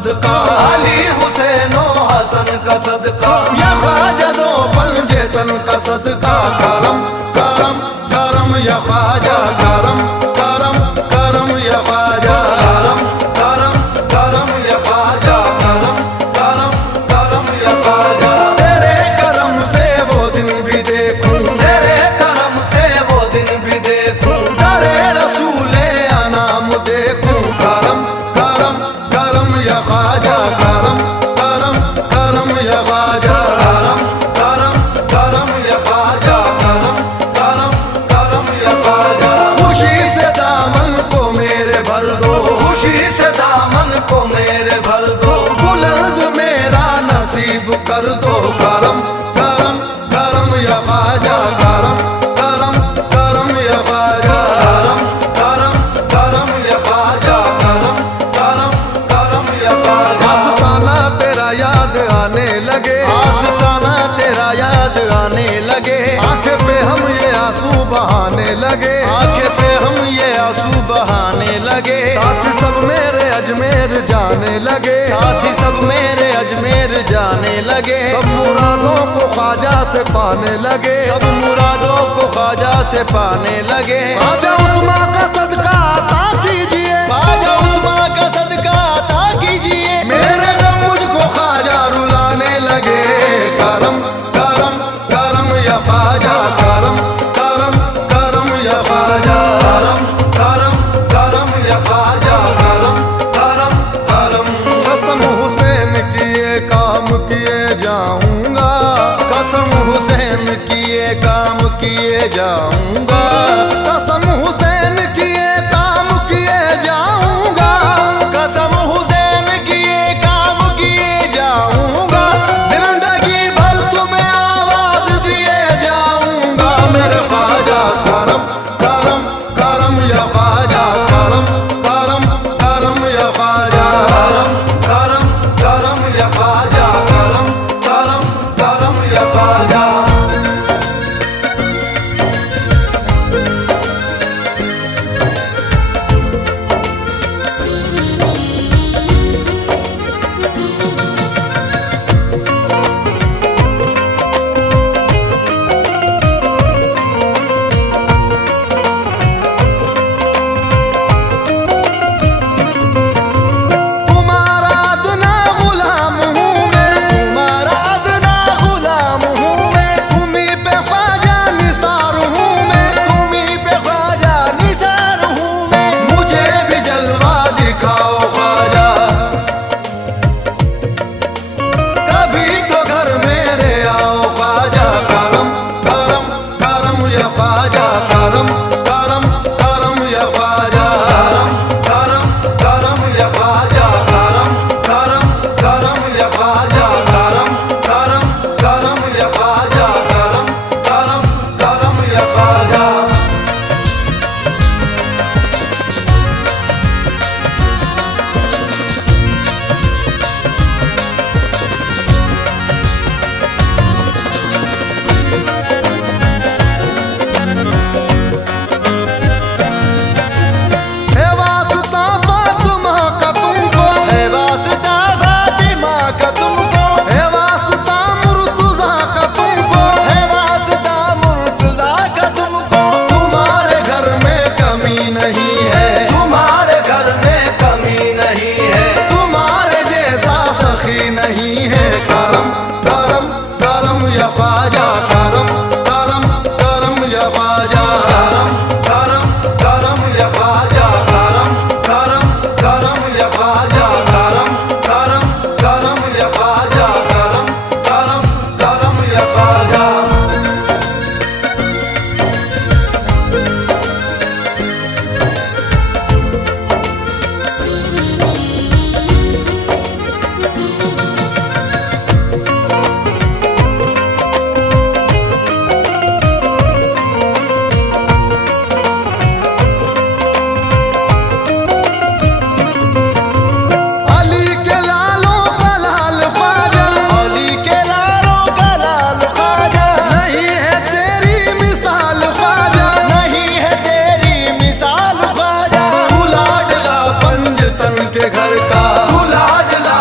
सदका, अली हुसैनो हसन का सदका, या ख्वाजा दो पंजे तन का सदका। करम करम करम या ख्वाजा, करम करम करम या ख्वाजा, करम करम करम या ख्वाजा, करम करम करम या ख्वाजा। तेरे करम से वो दिन भी देखूं, तेरे करम से वो दिन भी देखूं, तेरे रसूले अनाम देखूं। करम करम करम या ख्वाजा, करम करम करम या ख्वाजा, करम करम करम या ख्वाजा, करम करम करम या ख्वाजा। खुशी से दामन को मेरे भर दो, खुशी से दामन को मेरे भर दो, बुलंद मेरा नसीब कर दो। करम करम करम या ख्वाजा, करम करम करम या ख्वाजा, करम करम करम या ख्वाजा, करम करम करम या ख्वाजा। आस्ताना तेरा याद आने लगे, आस्ताना तेरा याद आने लगे, आंखें पे हम ये आंसू बहाने लगे, आंखें पे हम ये आंसू बहाने लगे। साथी सब मेरे अजमेर जाने लगे, साथी सब मेरे अजमेर जाने लगे। सब मुरादों को ख्वाजा से पाने लगे, सब मुरादों को ख्वाजा से पाने लगे। ख्वाजा उस्मा का सदका अता कीजिए, ख्वाजा उस्मा का सदका अता कीजिए, मेरे गम मुझको ख्वाजा रुलाने लगे। करम करम करम या ख्वाजा, करम करम करम या ख्वाजा, करम करम करम या ख्वाजा, करम करम करम। कसम हुसैन किए काम किए जाऊंगा, कसम हुसैन किए काम किए जाऊंगा, कसम हुसैन किए काम किए जाऊंगा, कसम हुसैन किए काम किए जाऊंगा। जिंदगी भर तुम्हें आवाज दिए जाऊंगा मेरे ख्वाजा। करम करम करम या ख्वाजा, करम करम करम या ख्वाजा, करम करम करम या ख्वाजा, करम करम करम या ख्वाजा। तुम्हारा अदना गुलाम हूँ मैं, तुम्हारा अदना गुलाम हूँ मैं, तुम्हीं पे ख्वाजा निसार हूँ मैं, तुम्हीं पे ख्वाजा निसार हूँ मैं। मुझे भी जलवा दिखाओ ख्वाजा, कभी तो घर मेरे आओ ख्वाजा। करम करम करम या ख्वाजा, करम करम करम या ख्वाजा, करम करम करम या ख्वाजा, करम करम करम या ख्वाजा, करम करम करम या ख्वाजा, करम करम करम या ख्वाजा। है वास्ता फातिमा का तुमको, है वास्ता फातिमा का तुमको, है वास्ता मुर्तज़ा का तुमको, है वास्ता मुर्तज़ा का तुमको। तुम्हारे घर में कमी नहीं है, तुम्हारे घर में कमी नहीं है, तुम्हारे जैसा सखी नहीं है। करम करम करम या ख्वाजा, करम करम करम या ख्वाजा, करम करम करम या ख्वाजा, करम करम करम या ख्वाजा, करम करम करम या ख्वाजा, करम करम करम या ख्वाजा। के घर का, तू लाडला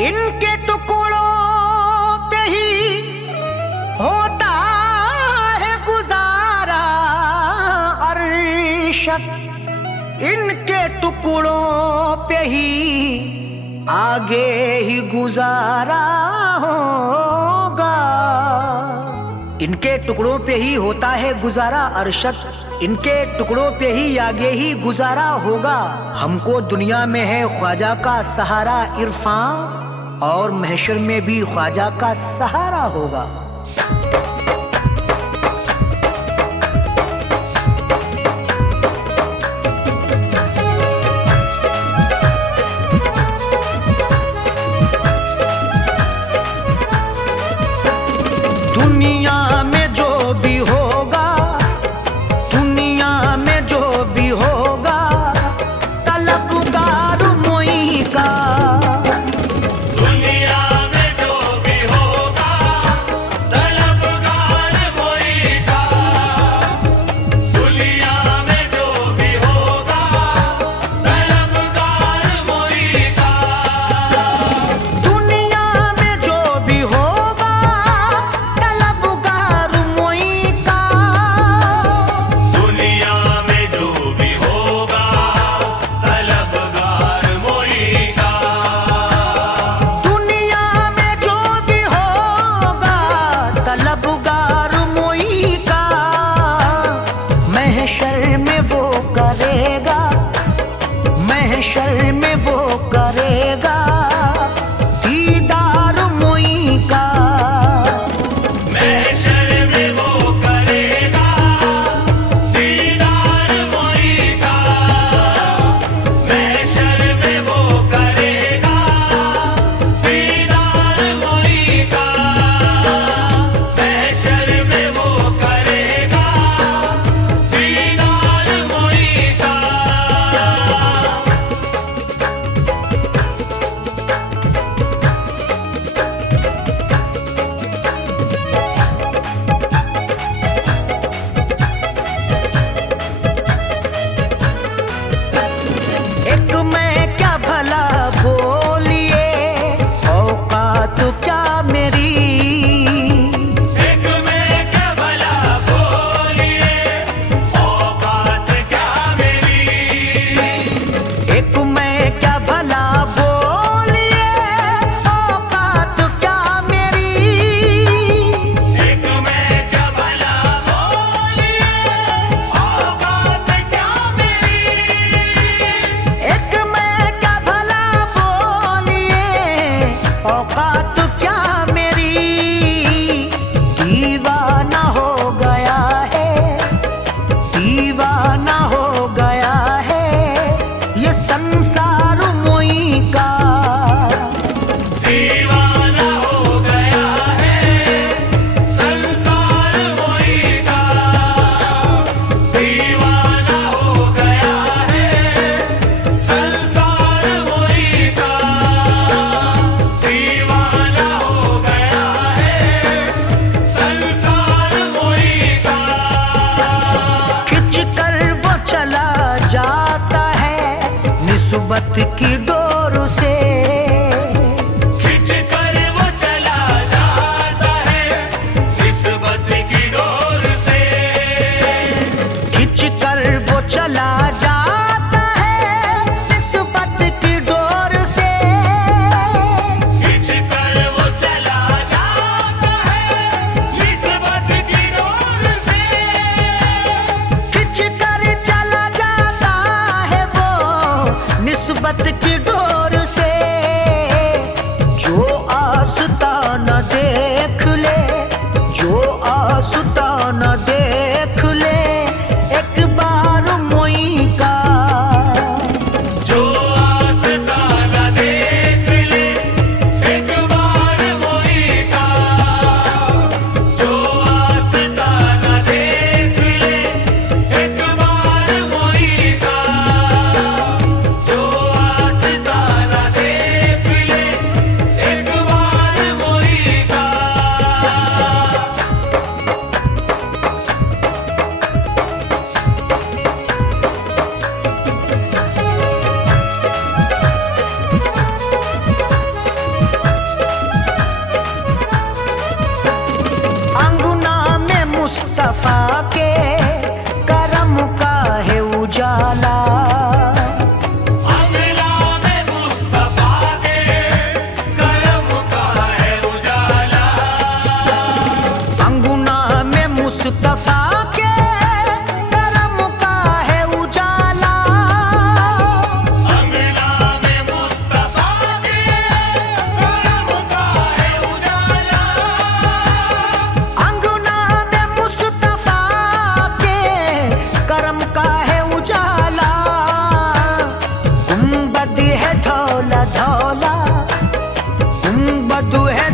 इनके टुकड़ों पे ही होता है गुजारा अरशद, इनके टुकड़ों पे ही आगे ही गुजारा होगा। इनके टुकड़ों पे ही होता है गुजारा अरशद, इनके टुकड़ों पे ही आगे ही गुजारा होगा। हमको दुनिया में है ख्वाजा का सहारा इरफान, और महशर में भी ख्वाजा का सहारा होगा। दुनिया में जो भी होगा, दुनिया में जो भी होगा, तलबगार मोई का। दुनिया में जो भी होगा, तलबगार मोई का। दुनिया में जो भी होगा, तलबगार मोई का। दुनिया में जो भी होगा, तलबगार मोई का। दुनिया में जो भी होगा, तलबगार मोई का। दुनिया में जो भी होगा, तलबगार मोई का। महशर में वो करेगा, महशर में वो करेगा दीदार मोई का। महशर में वो करेगा दीदार मोई का। महशर में वो करेगा दीदार मोई का। महशर में वो करेगा दीदार मोई का। एक मैं क्या भला बोलिए, औकात क्या मेरी। एक मैं क्या भला बोलिए, औकात क्या मेरी। एक मैं क्या भला बोलिए, औकात क्या मेरी। एक मैं क्या भला बोलिए, औकात क्या मेरी। एक मैं क्या भला बोलिए, औकात क्या मेरी। दीवाना हो गया है, दीवाना हो गया है ये संसार मोई का। दीवाना हो गया है संसार मोई का। दीवाना हो गया है संसार मोई का। दीवाना हो गया है संसार मोई का। खिंच कर वो चला जाता है निस्बत की डोर से। खिंच कर वो चला जाता है निस्बत की डोर से। खिंच कर वो चला जाता है निस्बत की डोर से। खिंच कर वो चला जाता है निस्बत की डोर से। खिंच कर चला जाता है वो निस्बत की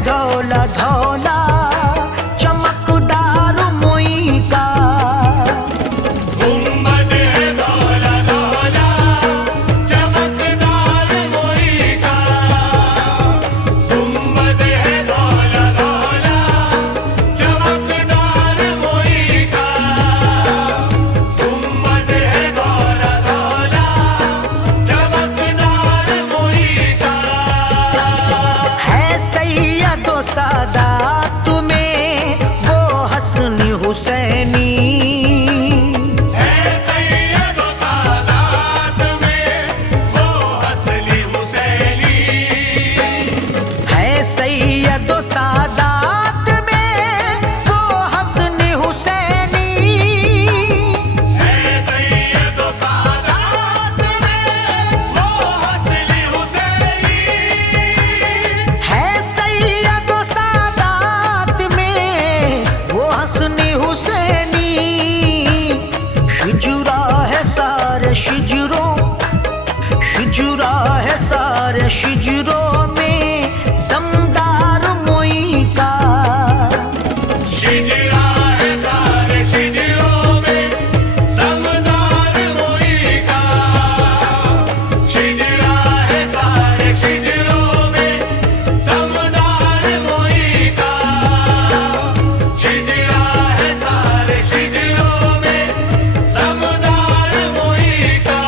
धौला धौला चमकदार मोई का। गुंबद है धौला धौला चमकदार मोई का। गुंबद है धौला धौला चमकदार मोई का। गुंबद है धौला धौला चमकदार मोई का। है सैयदो सादात में वो हसनी हुसैनी। है सैयदो सादात में वो हसनी हुसैनी। है सैयदो सादात में वो हसनी हुसैनी। है सैयदो सादात में वो हसनी हुसैनी। है सैयदो सादात में वो हसनी हुसैनी। शिजुरा है सारे शिजुरों, शिजुरा है सारे शिजुरों में दमदार मोई का। शिजरा है सारे शिजरों में दमदार मोई का। शिजरा है सारे शिजरों में दमदार मोई का। शिजरा है सारे शिजरों में दमदार मोई का।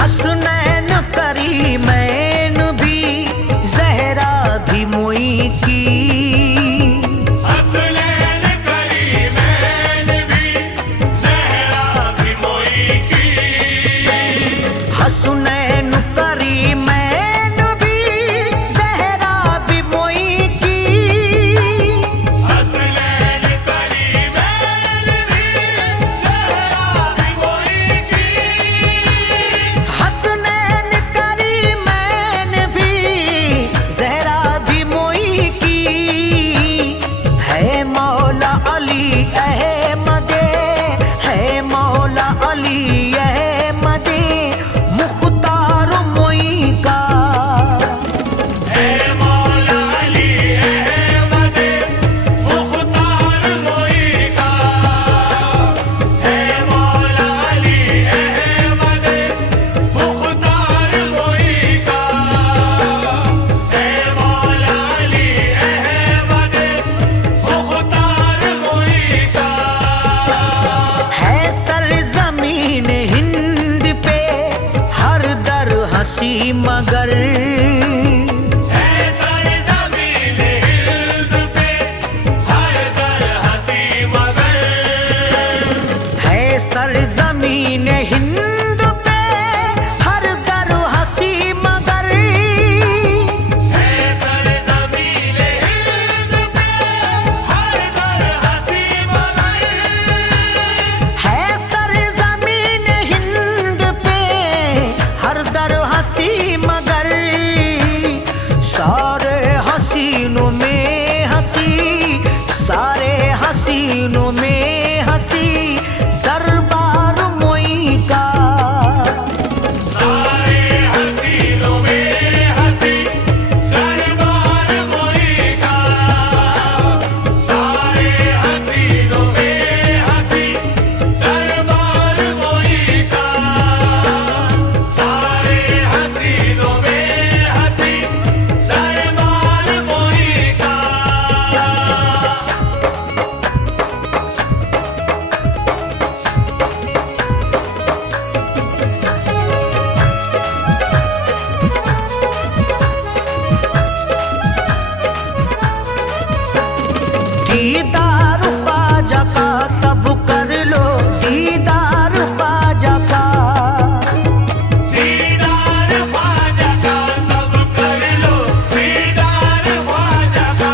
हसनैन करीमैन भी जहरा भी मोई की। हसनैन करीमैन भी ज़हरा भी मोई की। हसनैन करीमैन भी जहरा भी मोई की। हसनैन करीमैन भी ज़हरा भी मोई की। हसनैन करीमैन भी जहरा भी मोई की। है मौला अली अहमदे, है मौला अली अहमदे मुख्तार मोई का। है मौला अली अहमद मुख्तार मोई का। है मौला अली अहमद मुख्तार मोई का। है मौला अली अहमद मुख्तार मोई का। है सरजमीन हिंद पे हर दर हंसी मगर। है सरज़मीन हिंद पे हर दर हंसी मगर। है सरजमीन हिंद पे हर दर हंसी मगर। है सरज़मीन हिंद पे हर दर हंसी मगर। है सरजमीन हिंद पे हर दर हंसी मगर। सारे हसीनों में हंसी, सारे हसीनों में हंसी दरबार मोई का। सारे हसीनों में हंसी दरबार मोई का। सारे हसीनों में हंसी दरबार मोई का। सारे हसीनों में हंसी दरबार मोई का। दीदार ख्वाजा का सब कर लो, दीदार ख्वाजा का। दीदार ख्वाजा का सब कर लो। दीदार ख्वाजा का।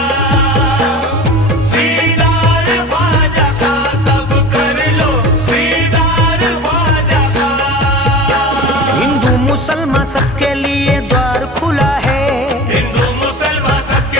दीदार ख्वाजा का सब कर लो। दीदार ख्वाजा का। हिंदू मुसलमान सबके लिए द्वार खुला है। हिंदू मुसलमान सबके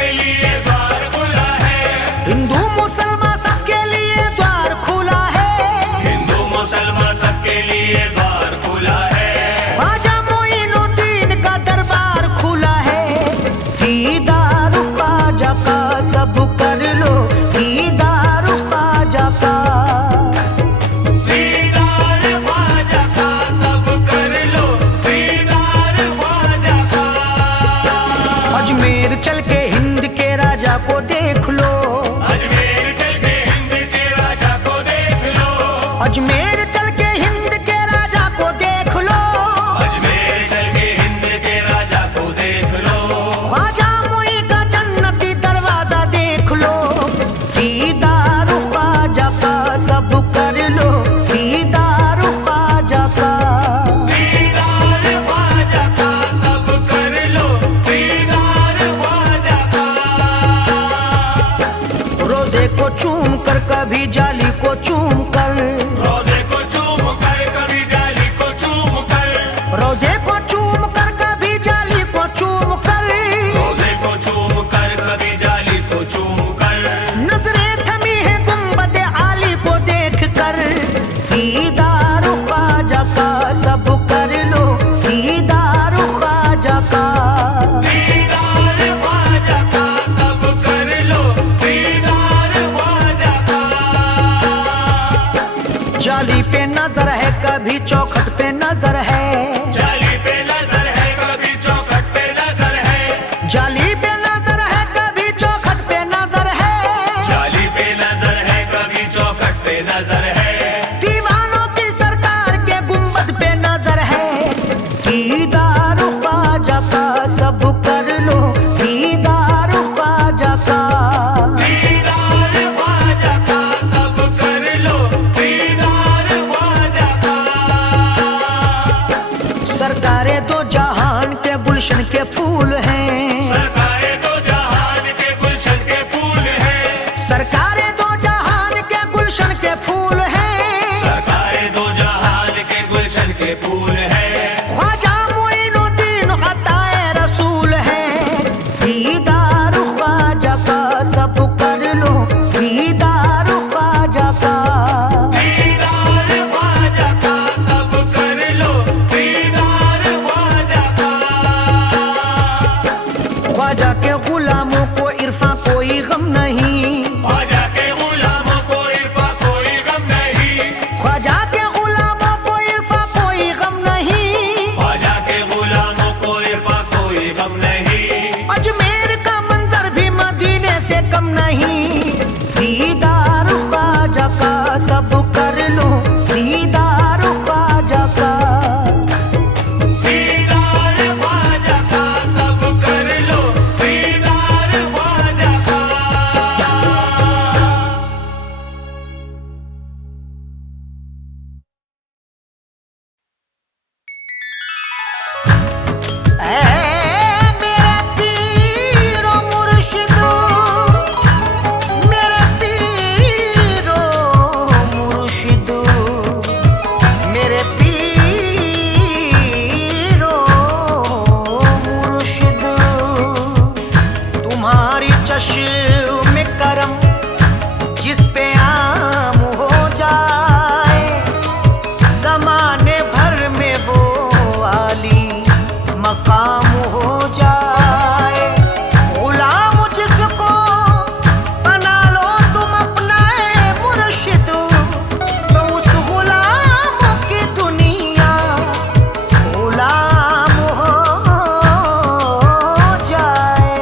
कभी चौखट पे नजर है, जाली पे नजर है, कभी चौखट पे नजर है, जाली पे नजर है, कभी चौखट पे नजर है, जाली पे नजर है, कभी चौखट पे नजर है, दीवानों की सरकार के गुंबद पे नजर है। दीदार ख्वाजा का सब कर लो, दीदार ख्वाजा का, दीदार ख्वाजा का सब कर लो, दीदार ख्वाजा का। सरकारे दो जहान के गुलशन के फूल हैं, सरकारे दो जहान के गुलशन के फूल हैं, सरकारे दो जहान के गुलशन के फूल हैं, सरकारे दो जहान के गुलशन के फूल हैं, ख्वाजा मोइनुद्दीन अताए रसूल है। दीदार ख्वाजा का सब कर लो, दीदार ख्वाजा का, दीदार ख्वाजा का सब कर लो, दीदार ख्वाजा का। ख्वाजा के गुलामों को इरफा कोई गम नहीं, ख्वाजा के गुलामों को इरफा कोई गम नहीं, ख्वाजा के गुलामों को इरफा कोई गम नहीं, ख्वाजा के गुलामों को इरफा कोई गम नहीं, अजमेर का मंजर भी मदीने से कम नहीं। दीदार ख्वाजा का सब कर लो, दीदार ख्वाजा का, दीदार ख्वाजा का सब कर लो, दीदार ख्वाजा का। ऐ मेरे पीरो मुर्शिदो, मेरे पीरो मुर्शिदो, मेरे पीरो मुर्शिदो, तुम्हारी चश्म करम जिस पे आम हो जाए, जमाने भर में वो आली मकाम हो जाए। गुलाम जिसको बना लो तुम अपना ए मुर्शिद, तो उस गुलाम की दुनिया गुलाम हो जाए।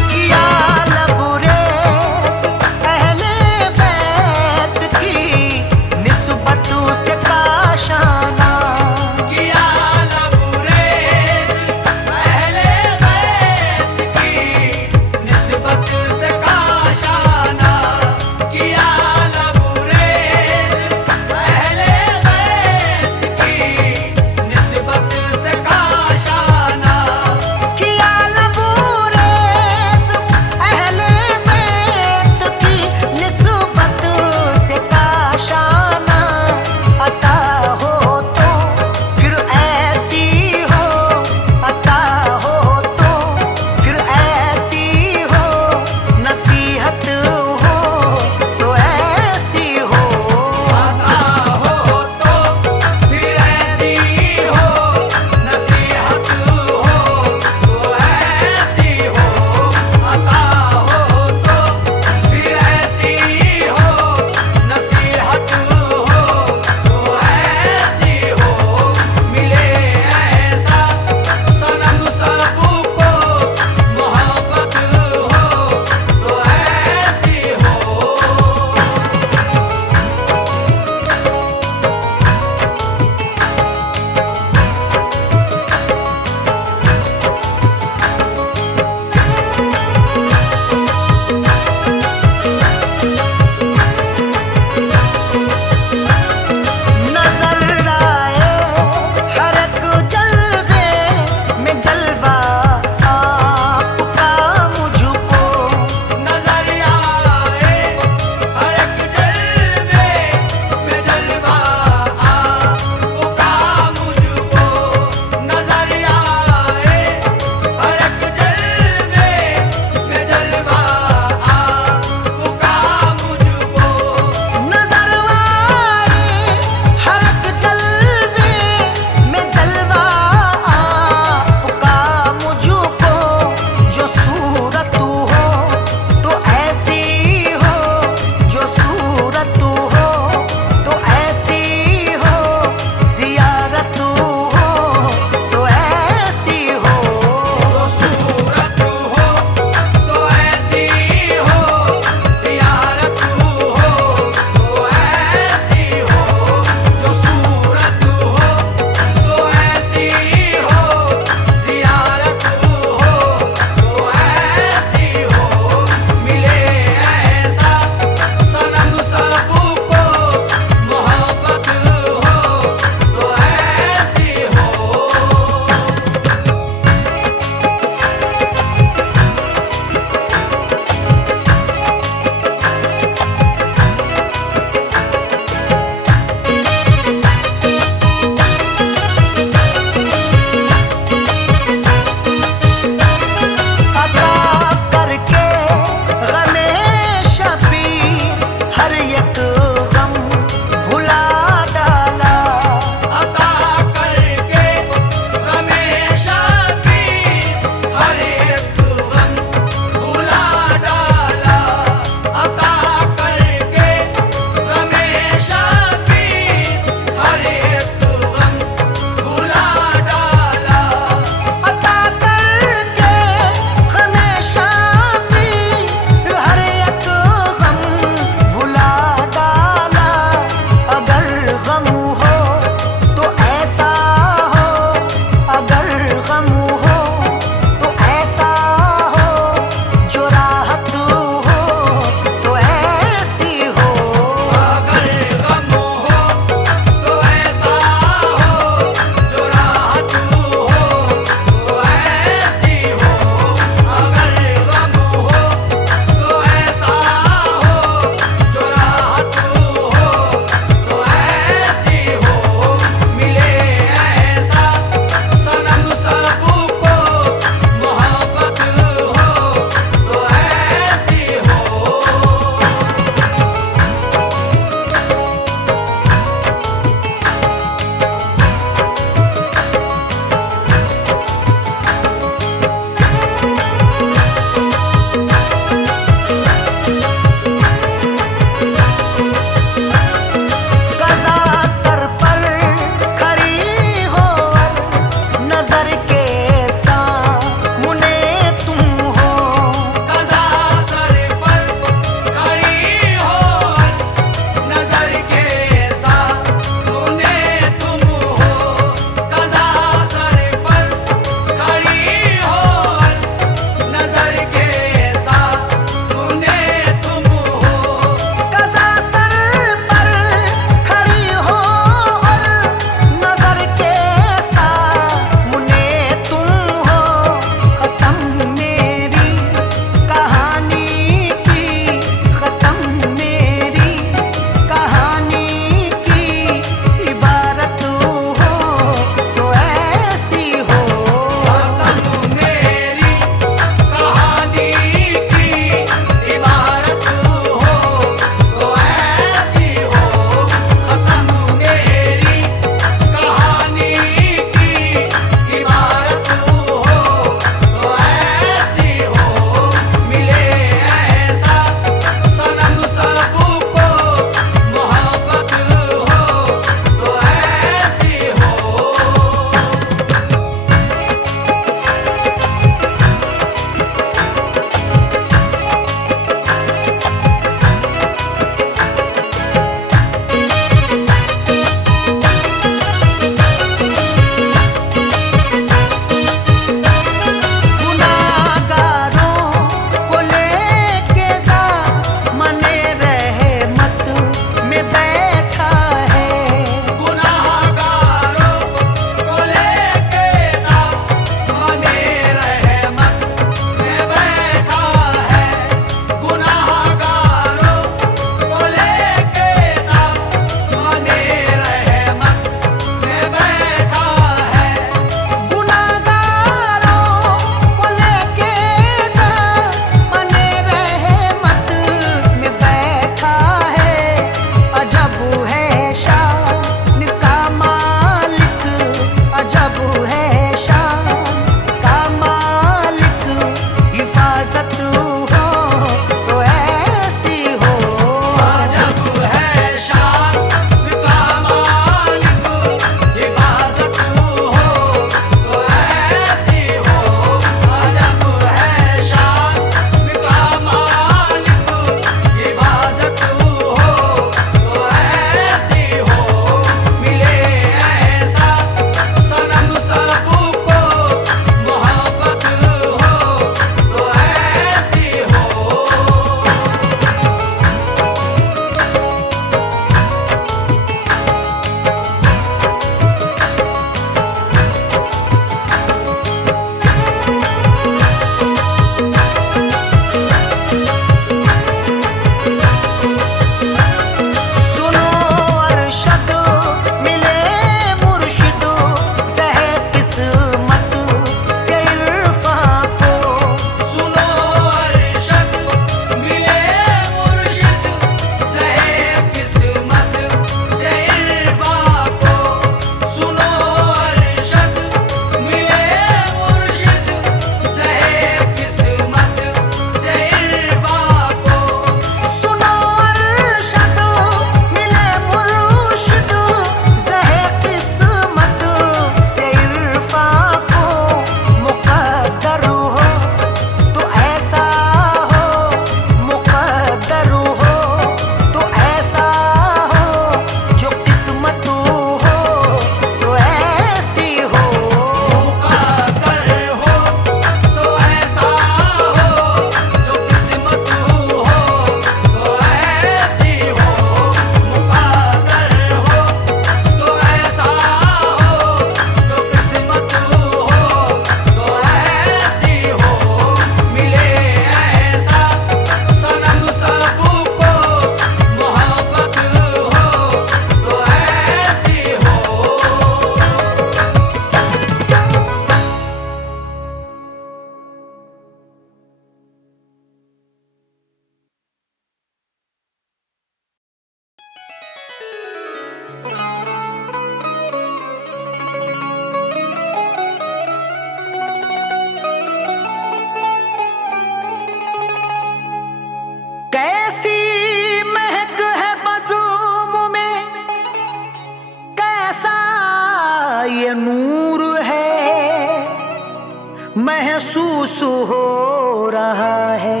महसूस हो रहा है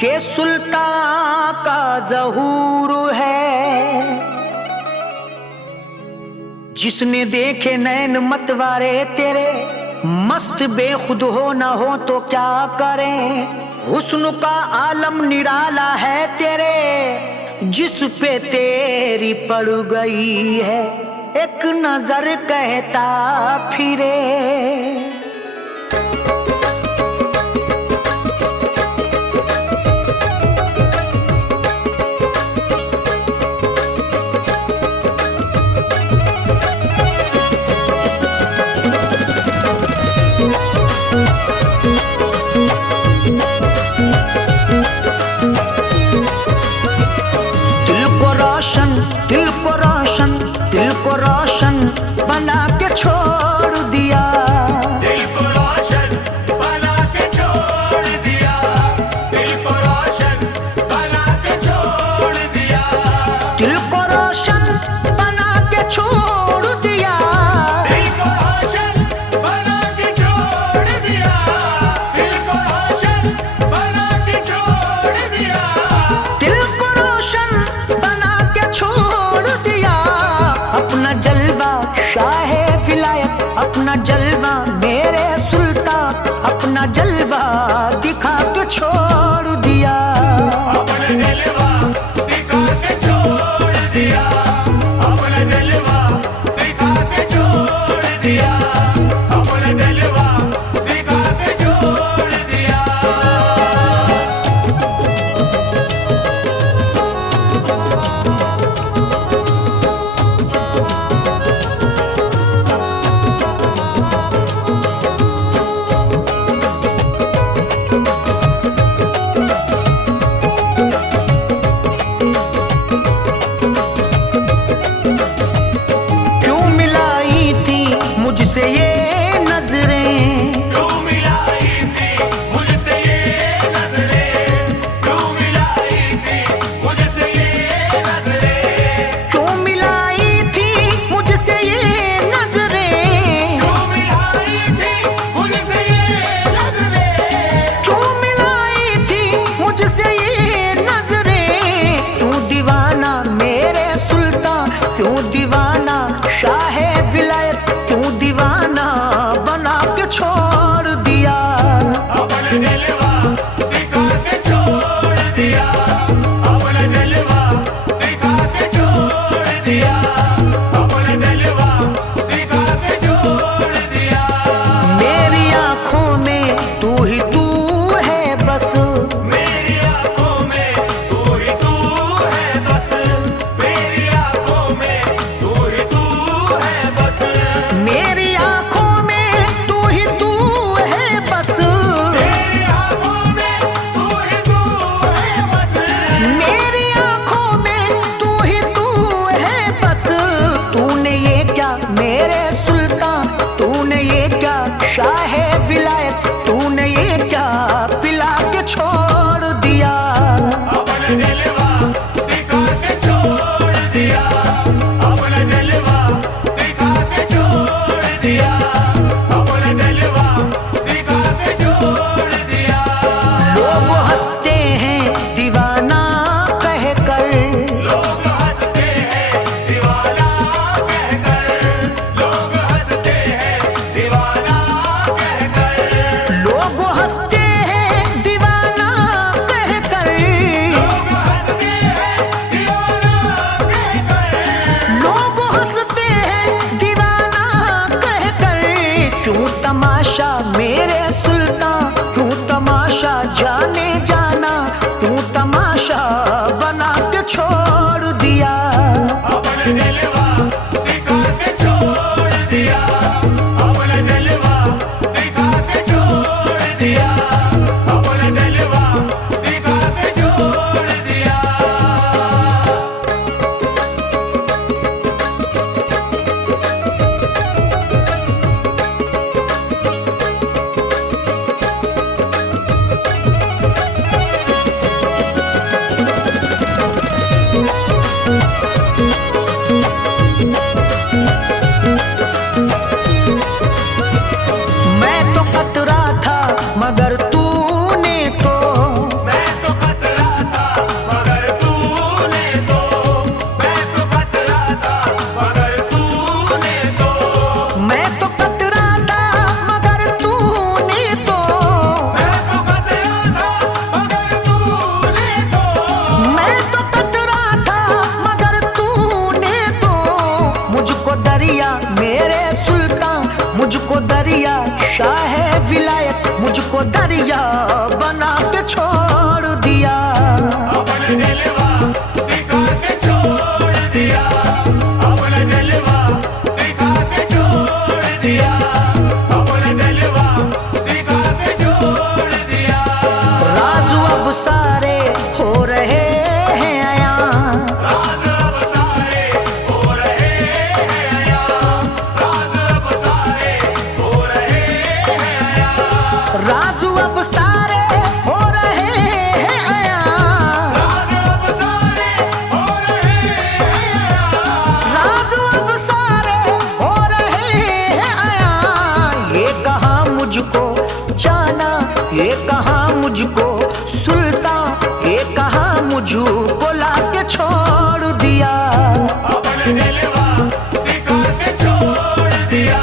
कि सुल्तान का ज़हूर है। जिसने देखे नैन मतवारे तेरे, मस्त बेखुद हो न हो तो क्या करें। हुस्न का आलम निराला है तेरे, जिस पे तेरी पड़ गई है एक नजर कहता फिरे। दिल को रोशन बना के छोड़ दिया। दिल को रोशन बना के छोड़ दिया। दिल को रोशन बना के छोड़ दिया। दिल को रोशन बना के छोड़ दिया। दिल को रोशन बना के छोड़ दिया। दिल को रोशन बना के छोड़ दिया। दिल को रोशन बना के छोड़ दिया। अपना जलवा शाहे विलायत, अपना जलवा मेरे सुल्तान, अपना जलवा दिखा के छोड़ दिया। अपना जलवा दिखा के छोड़ दिया। अपना जलवा दिखा के छोड़ दिया। अपना जलवा दिखा के छोड़ दिया। मुझसे ये नजरें, क्यों मिलाई थी मुझसे ये नजरें। क्यों मिलाई थी मुझसे ये नजरें। क्यों मिलाई थी मुझसे ये नजरें। क्यों मिलाई थी मुझसे ये नजरें। क्यों मिलाई थी मुझसे ये नजरें। क्यों दीवाना मेरे सुल्तान, क्यों दीवाना शाहे विलायत, क्यों दीवाना बना के छोड़ दिया। अपना जलवा दिखा के छोड़ दिया। अपना जलवा दिखा के छोड़ दिया। अपना जलवा दिखा के छोड़ दिया। मेरी आंखों में तू ही तू है बस। मेरी आंखों में तू ही तू है बस। मेरी आंखों में तू ही तू है बस। मेरी आंखों में तू ही तू है बस। मेरी आंखों में तू ही तू है बस। मेरी आंखों में तू ही तू है बस। तूने ये क्या मेरे सुल्तान, तूने ये क्या शाहे विलायत, तूने ये क्या पिला के छोड़ दिया। अपना जलवा दिखा के छोड़ दिया। अपना जलवा दिखा के छोड़ दिया। अपना जलवा दिखा के छोड़ दिया। लोग हंसते हैं दीवाना कहकर, लोग हंसते हैं दीवाना कहकर। लोग हंसते हैं दीवाना कहकर। लोग हंसते हैं दीवाना कहकर। लोग हंसते हैं दीवाना कहकर। लोग हंसते हैं दीवाना कहकर। क्यों तमाशा मेरे सुल्तान, क्यों तमाशा जाने जाना, क्यों तमाशा बना के छोड़ दिया। अपना जलवा दिखा के छोड़ दिया। अपना जलवा दिखा के छोड़ दिया। अपना जलवा दिखा के छोड़ दिया। मुझको सुल्तान, ये कहा मुझको लाके छोड़ दिया। अपना जलवा दिखा के छोड़ दिया,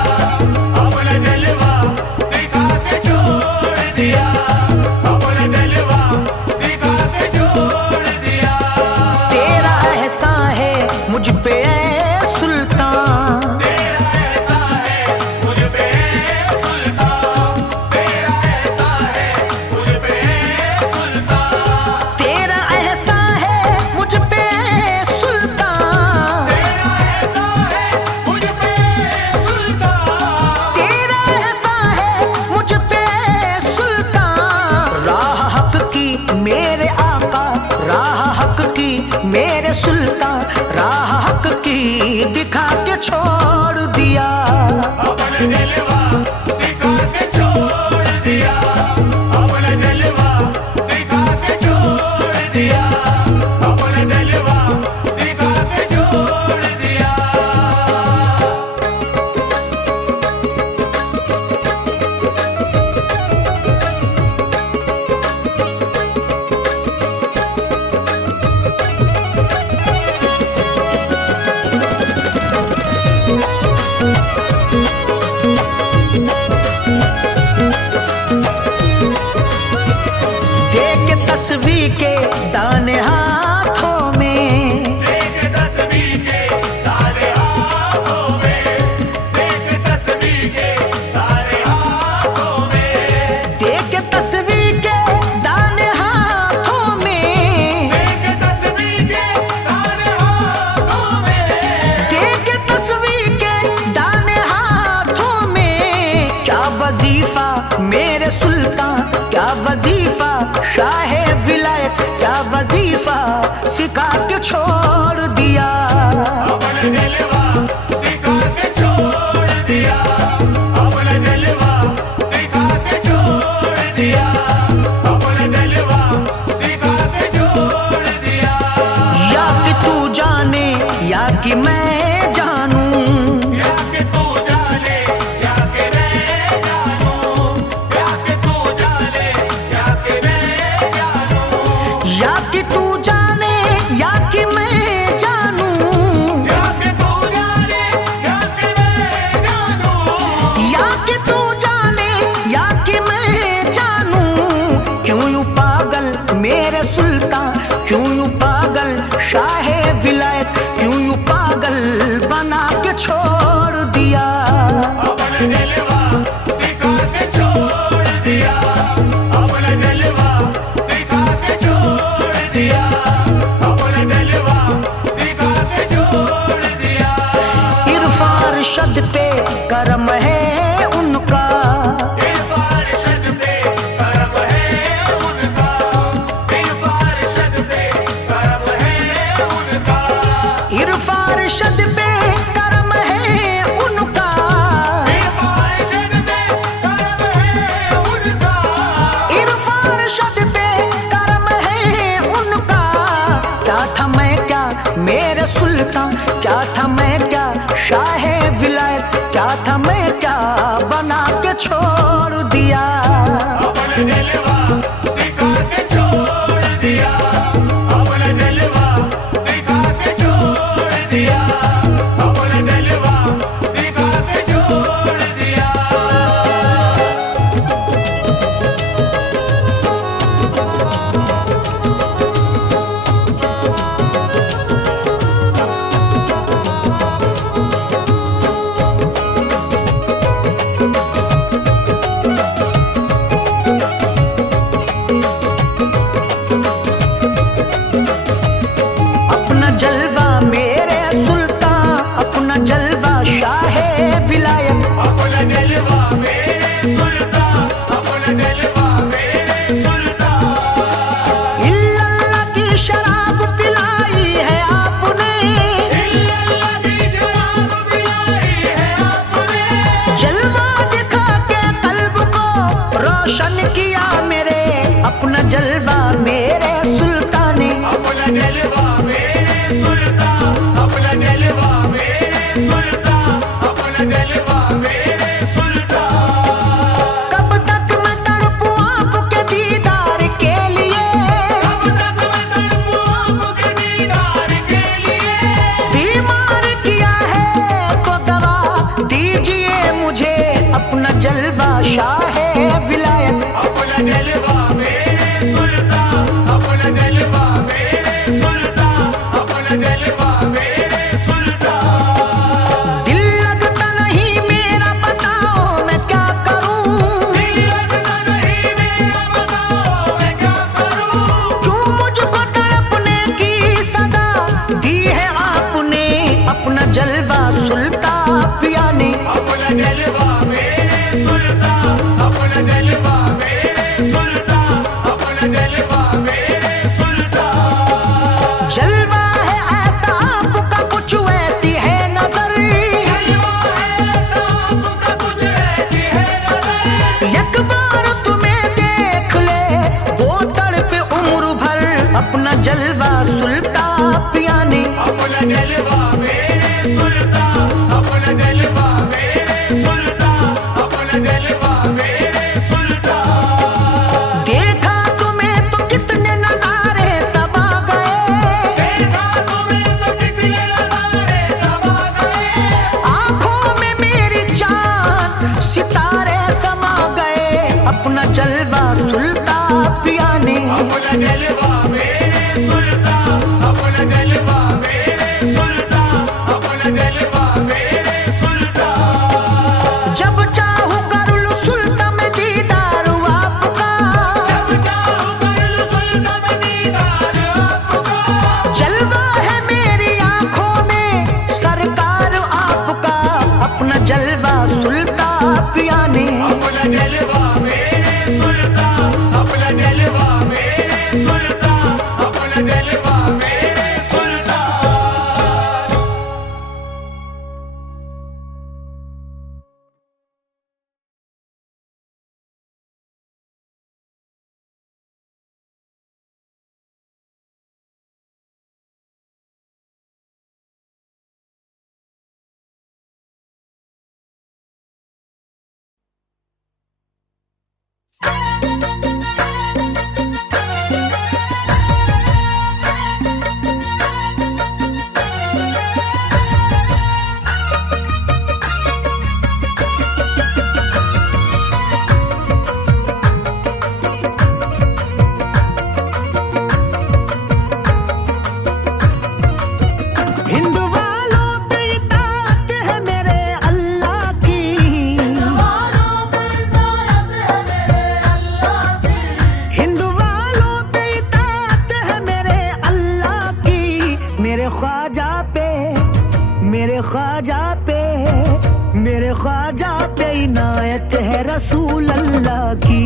अपना जलवा दिखा के छोड़ दिया, अपना जलवा दिखा के छोड़ दिया। तेरा एहसान है मुझ पे ऐ सुल्तान, तेरा ऐसा है मुझ पे सुल्तान, तेरा ऐसा है मुझ पे सुल्तान, तेरा एहसान है मुझ पे ऐ सुल्तान, तेरा ऐसा है मुझ पे सुल्तान, तेरा एहसान है मुझ पे ऐ सुल्तान। राह हक की मेरे आका, राह हक की मेरे सुल्तान, राह हक की दिखा के छोड़ दिया। अपना जलवा दिखा के छोड़ दिया, अपना जलवा दिखा के छोड़ दिया, अपना जलवा दिखा के छोड़ दिया। देख तस्वीर के दाने हाथों में, देख तस्वीर के तारे हाथों में, देख तस्वीर के तारे हाथों में, देख तस्वीर के दाने हाथों में, देख तस्वीर के तारे हाथों में, देख तस्वीर के दाने हाथों में। क्या वजीफा मेरे सुल्तान, क्या वजीफा शाह विलायत, क्या वजीफा सिखा के छोड़ दिया। अपना जलवा दिखा के छोड़ दिया, अपना जलवा दिखा के छोड़ दिया, अपना जलवा दिखा के छोड़ दिया। या कि तू जाने या कि मैं जानूं, या कि तू जाने या कि मैं जानूं, या कि तू जाने या कि मैं जानूं, या कि तू जाने या कि मैं जानूं, या कि तू जाने या कि मैं जानूं, या कि तू जाने या कि मैं जानूं। क्यों यूं पागल मेरे सुल्तान, क्यों यूं पागल शाह विलायत, क्यों यूं पागल बना के छोड़ दिया। अपना जलवा दिखा के छोड़ दिया, अपना जलवा दिखा के छोड़ दिया, अपना जलवा दिखा के छोड़ दिया। इरफान शद पे करम है उनका, इरफान शद पे करम है उनका, इरफान शद पे करम है उनका, इरफान शद पे करम है उनका, इरफान शद पे करम है उनका, इरफान शद पे करम है उनका। क्या था मैं क्या मेरे सुल्तान, क्या था मैं क्या शाह विलायत, क्या था मैं क्या बना के छोड़ दिया। अपना जलवा दिखा के छोड़ दिया, अपना जलवा दिखा के छोड़ दिया, अपना जलवा दिखा के छोड़ दिया। अपना जलवा मेरे सुल्तान, अपना जलवा शाह विलायत, अपना जलवा मेरे सुल्तान, अपना जलवा मेरे सुल्तान। इल्लल्लाह की शराब पिलाई है आपने, इल्लल्लाह की शराब पिलाई है आपने, जलवा दिखा के कल्ब को रोशन किया मेरे। अपना जलवा मेरे सुल्तान, अपना जलवा मेरे सुल्तान, अपना जलवा मेरे सुल्तान, अपना जलवा मेरे सुल्तान। कब तक मैं तड़पूं आपके दीदार एक बार तुम्हें देख ले वो तड़पे उम्र भर, अपना जलवा सुल्ता पिया ने। अपना जलवा मेरे सुल्तान, अपना जलवा मेरे सुल्तान, अपना जलवा मेरे सुल्तान। देखा तुम्हें तो कितने नजारे सब आ गए, देखा तुम्हें तो कितने नजारे सब आ गए। आंखों में मेरी चांद सितारे समा गए, अपना जलवा सुल्ता पिया ने। अपना जलवा मेरे सुल्तान, अपना जलवा मेरे सुल्तान, अपना जलवा मेरे सुल्तान। जब चाहूं कर लूं सुल्तान में दीदार आपका, जब चाहूं कर लूं सुल्तान में दीदार आपका। जलवा है मेरी आंखों में सरकार आपका, अपना जलवा सुल्ता पिया ने। अपना जलवा मेरे सुल्तान, अपना जलवा मेरे सुल्तान, अपना जलवा मेरे सुल्तान। हिंदू वालों पे इताअत है मेरे अल्लाह की, हिंदू वालों पे इताअत है मेरे अल्लाह की। मेरे ख्वाजा पे मेरे ख्वाजा पे मेरे ख्वाजा पे इनायत है रसूल अल्लाह की।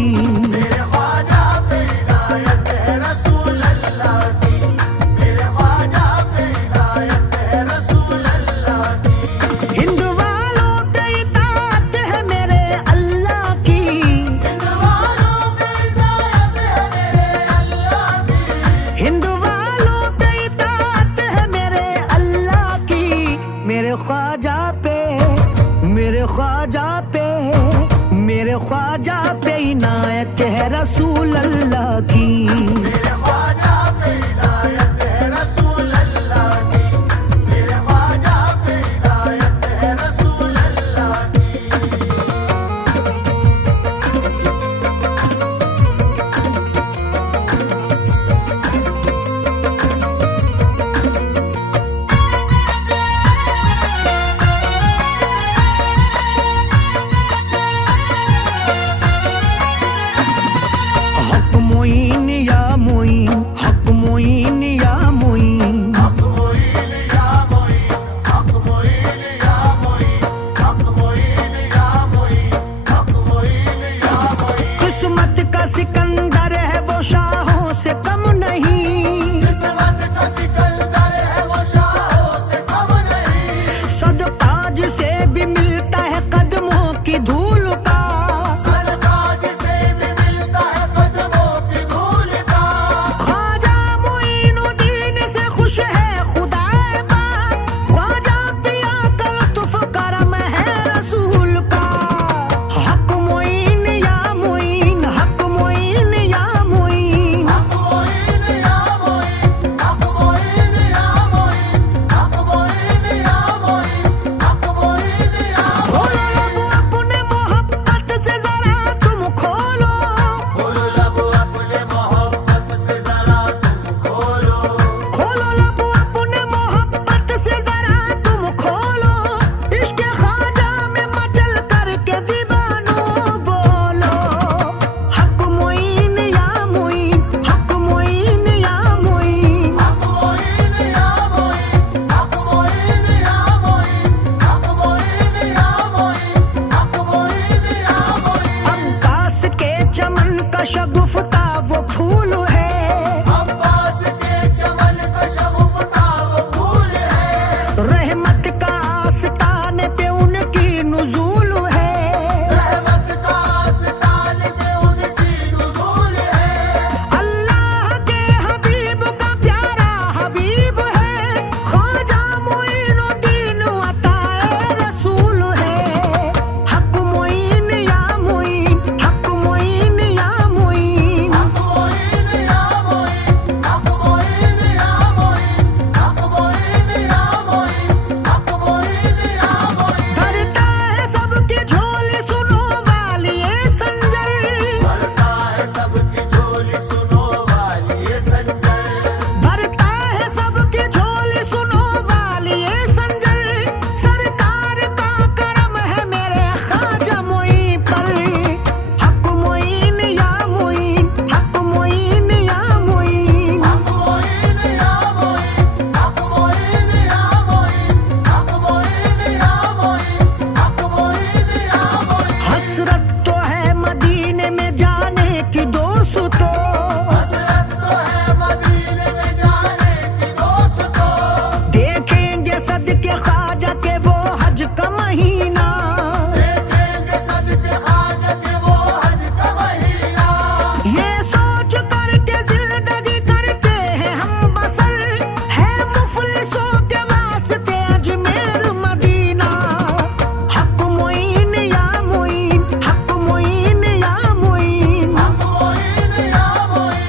हिंदू वालों पे इताअत है मेरे अल्लाह की, हिंदू वालों पे इताअत है मेरे अल्लाह की। मेरे ख्वाजा पे मेरे ख्वाजा पे मेरे ख्वाजा पे इनायत है रसूल अल्लाह की। हक मोइन या मोइन, हक मोइन या मोइन, किस्मत का सिकंदर है वो शाहों से कम नहीं, सदकाज से भी मिलता है कदमों की धूल का। ख्वाजा मोइनुद्दीन से खुश है खुदा पाक, ख्वाजा पिया का लुत्फ करम है रसूल का। हक मोइन या मोइन, हक मोइन या मोइन, खोलो लब अपने मोहब्बत से जरा तुम खोलो, खोलो लब अपने मोहब्बत से जरा तुम खोलो। इश्क ख्वाजा में मचल करके दीवानों बोलो। हक मोइन या मोइन, हक मोइन या मोइन, अब्बास के चमन का शगुफ्ता वो फूल है, रहमत का आस्ताने पे उनकी नुज़ूल है। मदीने में जाने की दोस्तों, हसरत तो है मदीने में जाने की दोस्तों, देखेंगे सदके ख्वाजा के वो हज का महीना, देखेंगे सदके ख्वाजा के वो हज का महीना। ये सोच करके जिंदगी करते हैं हम बसर, है मुफलिसों के वास्ते अजमेर मदीना। हक मोइन या मोइन, हक मोइन या मोइन, हक मोइन या मोइन,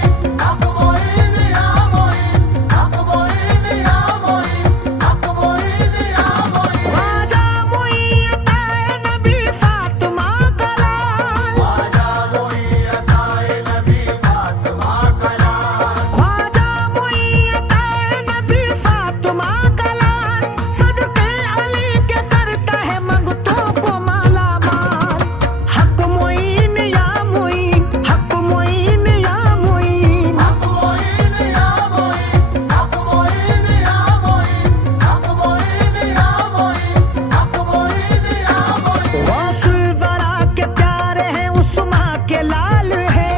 हक मोइन या मोइन, हक मोइन या मोइन, हक मोइन या मोइन। ख्वाजा मोइन अताए नबी फातिमा का लाल, ख्वाजा मोइन अताए नबी फातिमा का लाल, ख्वाजा मोइन अताए नबी फातिमा का लाल, सदके अली के करता है मंगतों को माला माल। हक मोइन या मोइन, हक मोइन या मोइन, हक मोइन या मोइन, हक मोइन या मोइन, हक मोइन या मोइन, हक मोइन या मोइन। गौसुल वरा के प्यारे हैं उस्मा के लाल है,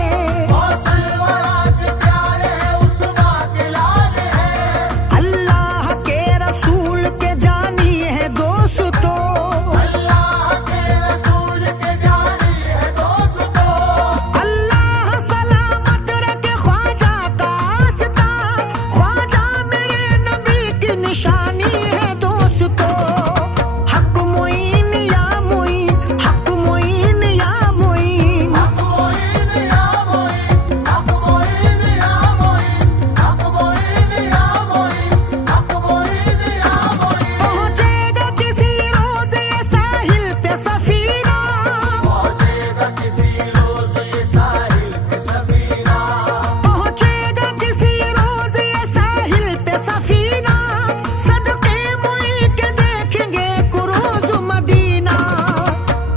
गौसुल वरा के प्यारे हैं उस्मा के लाल है, अल्लाह के रसूल के जानी है दोस्तों, अल्लाह के रसूल के जानी है दोस्तों। अल्लाह सलामत रखे ख्वाजा का आस्था, ख्वाजा मेरे नबी की निशानी है दोस्तों। हक मोइन या मोइन, हक मोइन या मोइन, हक मोइन या मोइन, हक मोइन या मोइन, हक मोइन या मोइन, हक मोइन या मोइन। पहुंचेगा किसी रोज ये साहिल पे सफीना, पहुंचेगा किसी रोज ये साहिल पे सफीना, पहुंचेगा किसी रोज ये साहिल पे सफीना, सदके मोई के देखेंगे कुरूज मदीना।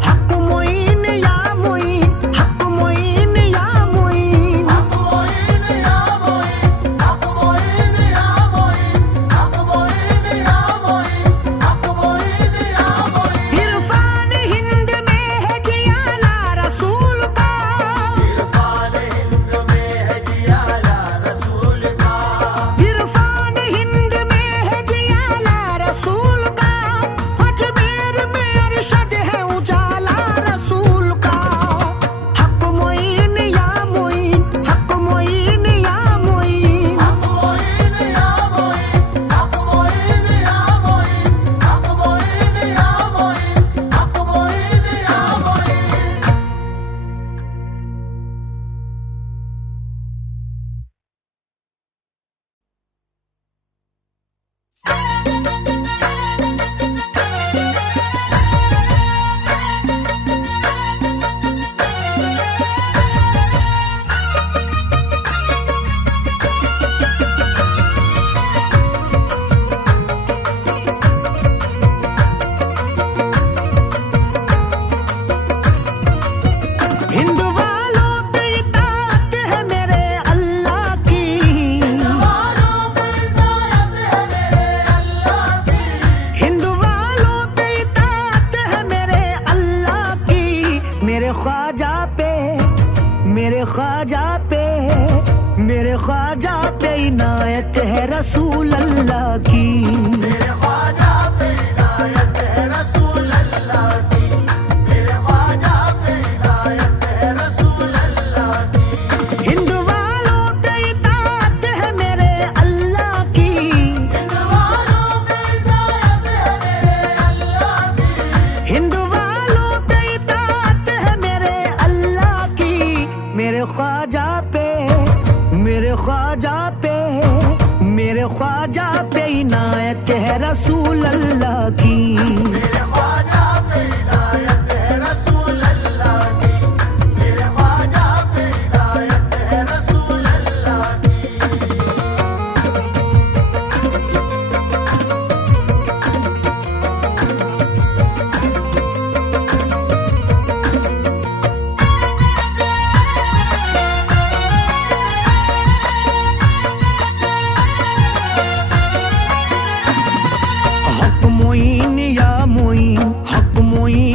हक मोइन या मोइन, हक मोइन या मोइन, हक मोइन या मोइन, हक मोइन या मोइन, हक मोइन या मोइन, हक मोइन या मोइन। इरफान हिंद में है जियाला रसूल का, इरफान हिंद में है जियाला रसूल का, इरफान हिंद में है जियाला रसूल का, अजमेर में अरशद है उजाला रसूल का। हक मोइन या मोइन, हक मोइन या मोइन, हक मोइन या मोइन, हक मोइन या मोइन, हक मोइन या मोइन, हक मोइन या मोइन। हिंद वालों पे इताअत है मेरे अल्लाह की, वालों पे इताअत है मेरे अल्लाह की, हिंद वालों पे इताअत है मेरे अल्लाह की, मेरे ख्वाजा पे, मेरे ख्वाजा पे, मेरे ख्वाजा पे इनायत है रसूल अल्लाह की। मेरे ख्वाजा पे इनायत है रसूल अल्लाह की, मेरे ख्वाजा पे इनायत है रसूल अल्लाह की। हिंद वालों पे इताअत है मेरे अल्लाह की, हिंद वालों पे इताअत है मेरे अल्लाह की, हिंद वालों पे इताअत है मेरे अल्लाह की, मेरे ख्वाजा पे, मेरे ख्वाजा पे, मेरे ख्वाजा पे इनायत है रसूल अल्लाह की। मेरे ख्वाजा पे इनायत है रसूल अल्लाह की, मेरे ख्वाजा पे इनायत है रसूल अल्लाह की। हक मोइन या मोइन, हक मोइन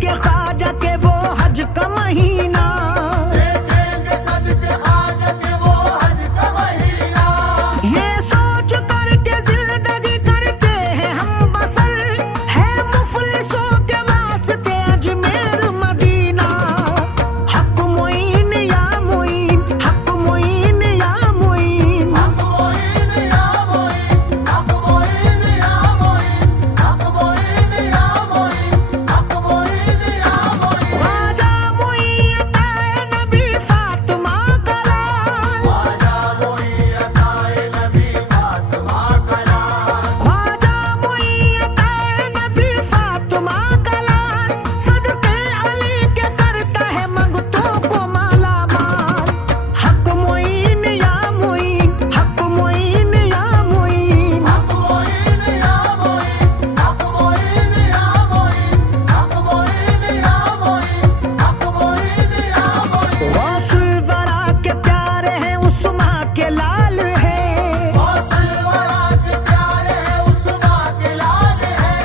के ख्वाजा के वो हज का महीना, देखेंगे सदके ख्वाजा के वो हज का महीना। ये सोच कर के जिंदगी करते हैं हम बसर, है मुफलिसों के वास्ते अजमेर मदीना। हक मोइन या मोइन, हक मोइन या मोइन, हक मोइन या मोइन, हक मोइन या मोइन, हक मोइन या मोइन, हक मोइन या मोइन। ख्वाजा मोइन अताए नबी फातिमा का लाल, ख्वाजा मोइन अताए नबी फातिमा का लाल। ख्वाजा मोइन अताए नबी फातिमा का लाल, सदके अली के करता है मंगतों को माला माल। हक मोइन या मोइन, हक मोइन या मोइन, हक मोइन या मोइन, हक मोइन या मोइन, हक मोइन या मोइन, हक मोइन या मोइन। गौसुल वरा के प्यारे हैं उस्मा के लाल है, गौसुल वरा के प्यारे हैं उस्मा के लाल है।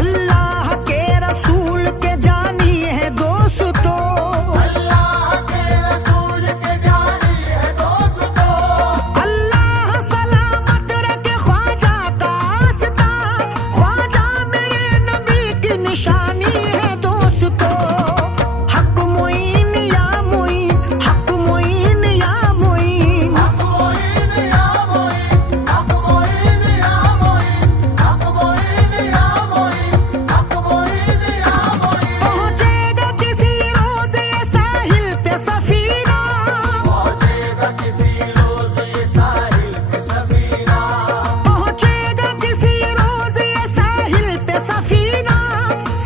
अल्लाह के रसूल के जानी है दोस्तों, अल्लाह के रसूल के जानी है दोस्तों। अल्लाह सलामत रखे ख्वाजा का आस्था, ख्वाजा मेरे नबी की निशानी है दोस्तों। हक मोइन या मोइन, हक मोइन या मोइन, हक मोइन या मोइन, हक मोइन या मोइन, हक मोइन या मोइन, हक मोइन या मोइन। पहुंचेगा किसी रोज ये साहिल पे सफीना, पहुंचेगा किसी रोज ये साहिल पे सफीना। पहुंचेगा किसी रोज ये साहिल पे सफीना,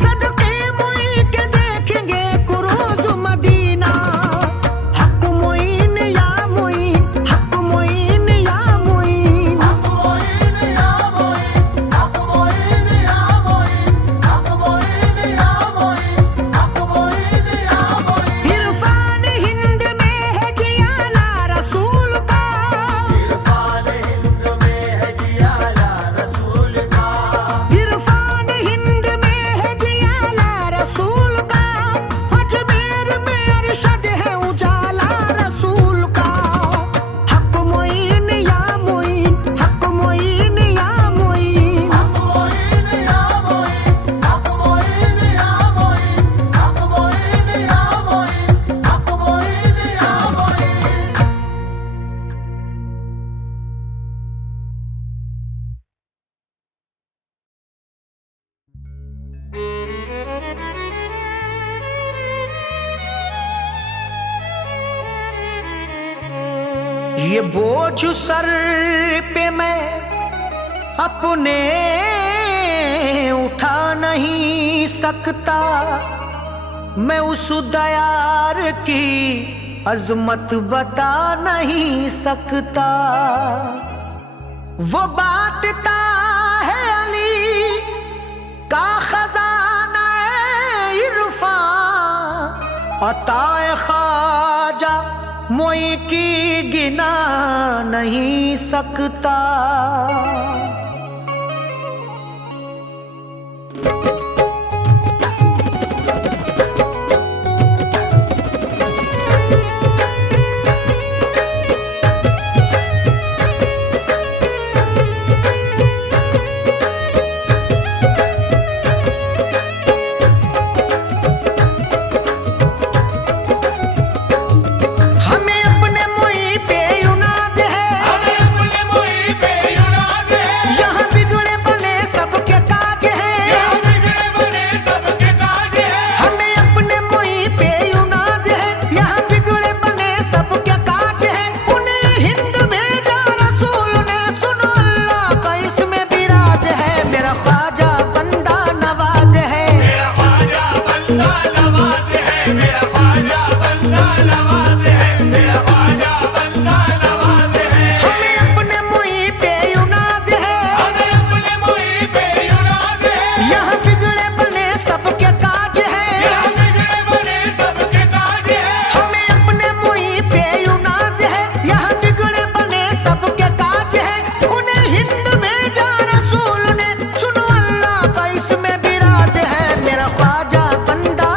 सदके मुई के देखेंगे कुरूज मदीना। हक मोइन या मोइन, हक मोइन या मोइन, हक मोइन या मोइन, हक मोइन या मोइन, हक मोइन या मोइन, हक मोइन या मोइन। इरफान हिंद में है जियाला रसूल का, इरफान हिंद में है जियाला रसूल का। इरफान हिंद में है जियाला रसूल का, अजमेर में अरशद है उजाला रसूल का। हक मोइन या मोइन, हक मोइन या मोइन, हक मोइन या मोइन, हक मोइन या मोइन, हक मोइन या मोइन, हक मोइन या मोइन। ये बोझ सर पे मैं अपने उठा नहीं सकता, मैं उस दयार की अजमत बता नहीं सकता। वो बांटता है अली का खजाना इरफान, अताए ख्वाजा मोई की गिना नहीं सकता। हमें अपने मुई पे युनाज है, हमें अपने मुई पे युनाज है। यहाँ बिगड़े बने सबके काज है। यहाँ बिगड़े बने सबके काज है। हमें अपने मुई पे युनाज है, यहाँ बिगड़े बने सबके काज है। उन्हें हिंद भेजा रसूल ने, सुनो अल्लाह का इसमें बिराज है। मेरा ख्वाजा बंदा नवाज है, मेरा ख्वाजा बंदा नवाज है। मेरा ख्वाजा बंदा नवाज है। मेरा ख्वाजा बंदा नवाज है। हमें अपने मुई पे युनाज है, हमें अपने मुई पे युनाज है। यहाँ बिगड़े बने सबके काज है। यहाँ बिगड़े बने सबके काज है। हमें अपने मुई पे युनाज है, यहाँ बिगड़े बने सबके काज है। उन्हें हिंद भेजा रसूल ने, सुनो अल्लाह का इसमें बिराज है। मेरा ख्वाजा बंदा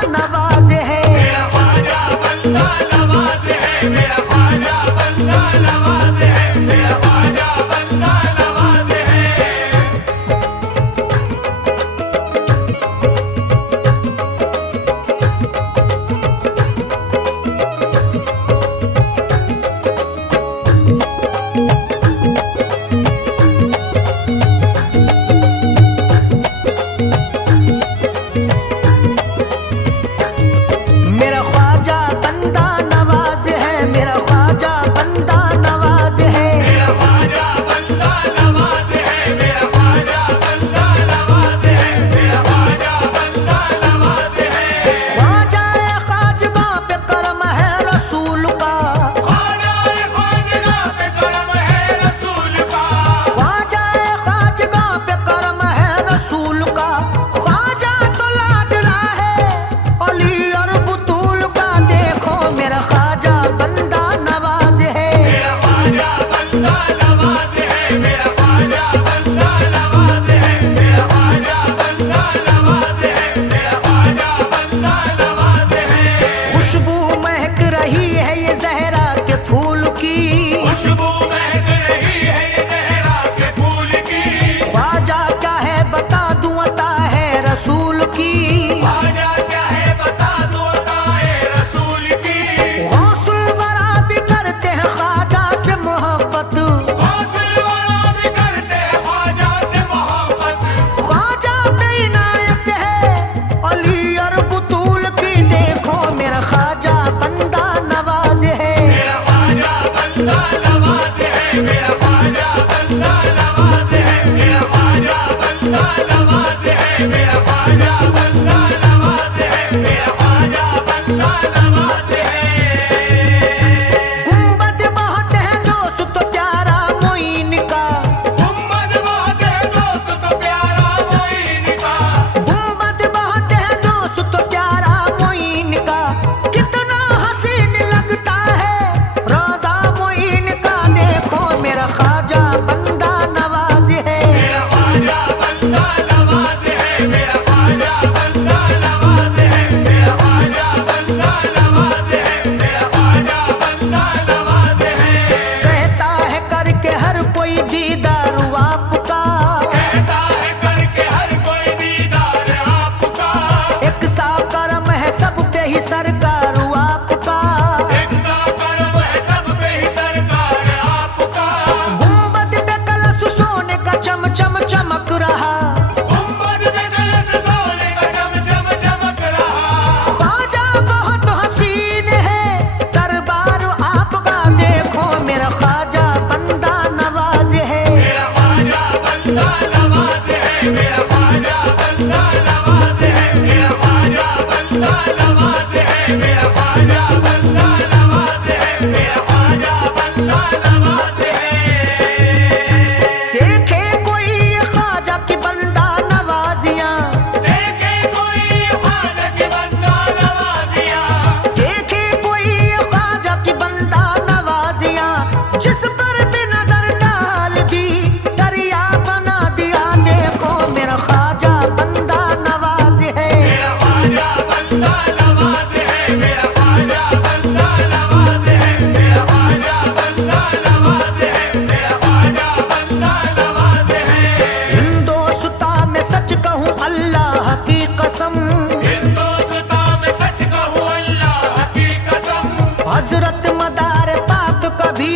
पे ही सरकार आपका, एक सा करम है सब पे ही सरकार आपका। गुंबद पे कलश सोने का चम चम चमक रहा, गुंबद पे कलश सोने का चम चम चमक रहा। ख्वाजा बहुत हसीन है दरबार आपका, देखो मेरा ख्वाजा बंदा नवाज है। मेरा ख्वाजा बंदा नवाज है, मेरा ख्वाजा बंदा नवाज है, मेरा ख्वाजा बंदा नवाज है, मेरा ख्वाजा बंदा नवाज है, मेरा ख्वाजा बंदा नवाज है। देखे कोई ख्वाजा की बंदा नवाजियां, देखे कोई ख्वाजा की बंदा नवाजिया, देखे कोई ख्वाजा की बंदा नवाजियां, जिस पर भी नजर डाल दी दरिया बना दिया, देखो मेरा ख्वाजा बंदा नवाज है। मेरा ख्वाजा बंदा नवाज है, मेरा ख्वाजा बंदा नवाज है, मेरा ख्वाजा बंदा नवाज है, मेरा ख्वाजा बंदा नवाज है। हिंदोस्ता में सच कहूँ अल्लाह की कसम, हिंदुस्तां में सच कहूँ अल्लाह की कसम, हजरत मदार पाक कभी